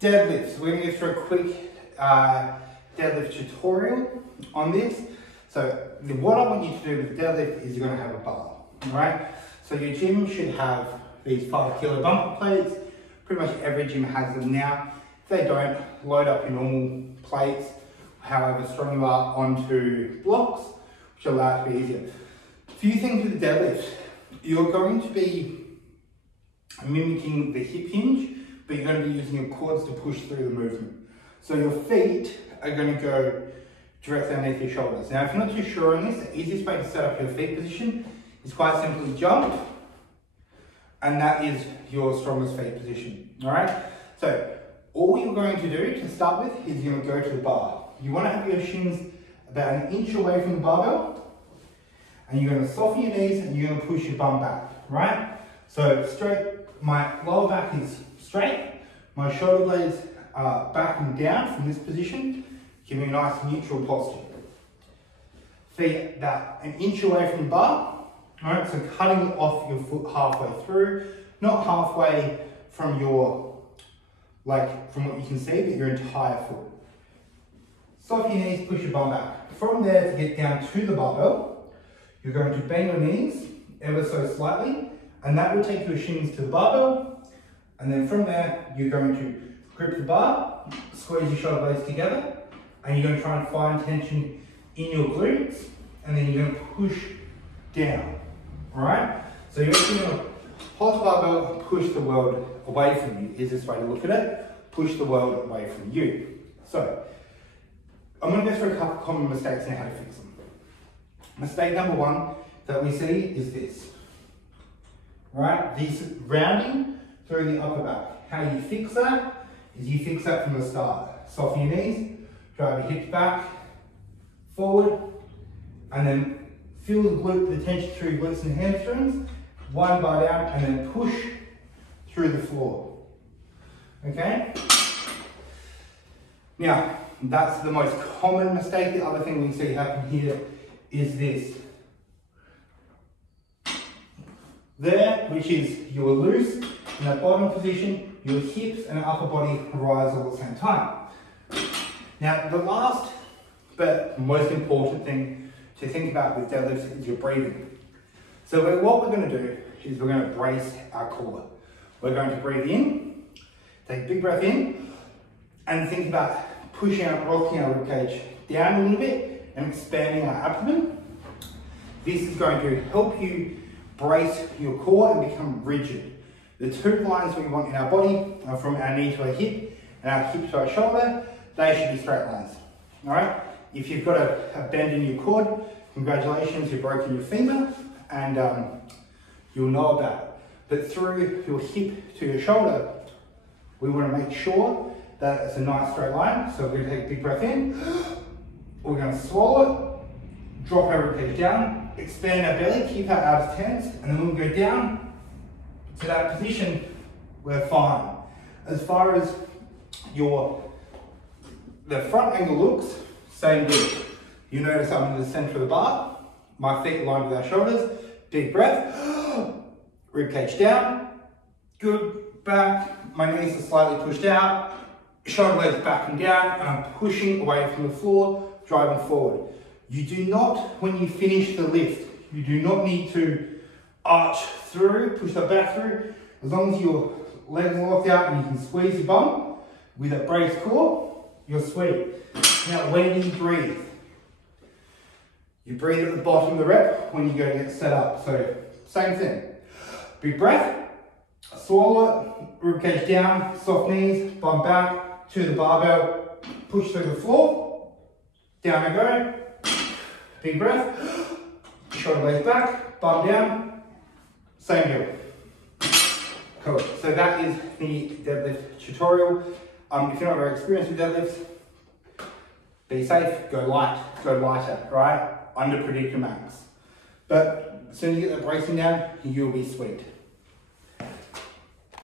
Deadlifts. We're going to go through a quick deadlift tutorial on this. So what I want you to do with deadlift is you're going to have a bar, alright? So your gym should have these 5 kilo bumper plates. Pretty much every gym has them now. If they don't, load up your normal plates, however strong you are, onto blocks, which will allow it to be easier. A few things with the deadlift. You're going to be mimicking the hip hinge, but you're going to be using your quads to push through the movement. So your feet are going to go directly underneath your shoulders. Now, if you're not too sure on this, the easiest way to set up your feet position is quite simply jump, and that is your strongest feet position, all right? So all you're going to do to start with is you're going to go to the bar. You want to have your shins about an inch away from the barbell, and you're going to soften your knees and you're going to push your bum back, right? So straight, my lower back is straight, my shoulder blades are back and down from this position, giving a nice neutral posture. Feet about an inch away from the bar, all right? So cutting off your foot halfway through, not halfway from your, from what you can see, but your entire foot. Soften your knees, push your bum back. From there, to get down to the barbell, you're going to bend your knees ever so slightly, and that will take your shins to the barbell. And then from there, you're going to grip the bar, squeeze your shoulder blades together, and you're going to try and find tension in your glutes, and then you're going to push down, all right? So you're actually going to hold the barbell and push the world away from you, is this way to look at it. Push the world away from you. So, I'm going to go through a couple of common mistakes and how to fix them. Mistake number one that we see is this, right? This rounding through the upper back. How you fix that is you fix that from the start. Soften your knees, drive your hips back, forward, and then feel the tension through your glutes and hamstrings, one bar down, and then push through the floor, okay? Now, that's the most common mistake. The other thing we see happen here is this. There, which is you're loose in that bottom position, your hips and upper body rise all at the same time. Now, the last but most important thing to think about with deadlifts is your breathing. So what we're going to do is we're going to brace our core. We're going to breathe in, take a big breath in, and think about pushing out, rocking our ribcage down a little bit and expanding our abdomen. This is going to help you brace your core and become rigid. The two lines we want in our body are from our knee to our hip and our hip to our shoulder. They should be straight lines, all right? If you've got a bend in your quad, congratulations, you've broken your femur, and you'll know about it. But through your hip to your shoulder, we want to make sure that it's a nice straight line. So we're going to take a big breath in, we're going to swallow it, drop our ribcage down, expand our belly, keep our abs tense, and then when we go down to that position, we're fine. As far as the front angle looks, same deal. You notice I'm in the center of the bar, my feet aligned with our shoulders, big breath, ribcage down, good, back, my knees are slightly pushed out, shoulder blades back and down, and I'm pushing away from the floor, driving forward. You do not, when you finish the lift, you do not need to arch through, push that back through. As long as your legs are locked out and you can squeeze your bum with a braced core, you're sweet. Now, when do you breathe? You breathe at the bottom of the rep when you go to get set up. So, same thing. Big breath, swallow it, ribcage down, soft knees, bum back to the barbell, push through the floor, down I go, big breath, shoulder blades back, bum down, same deal. Cool. So that is the deadlift tutorial. If you're not very experienced with deadlifts, be safe, go lighter, right? Under predictor max. But as soon as you get the bracing down, you'll be sweet.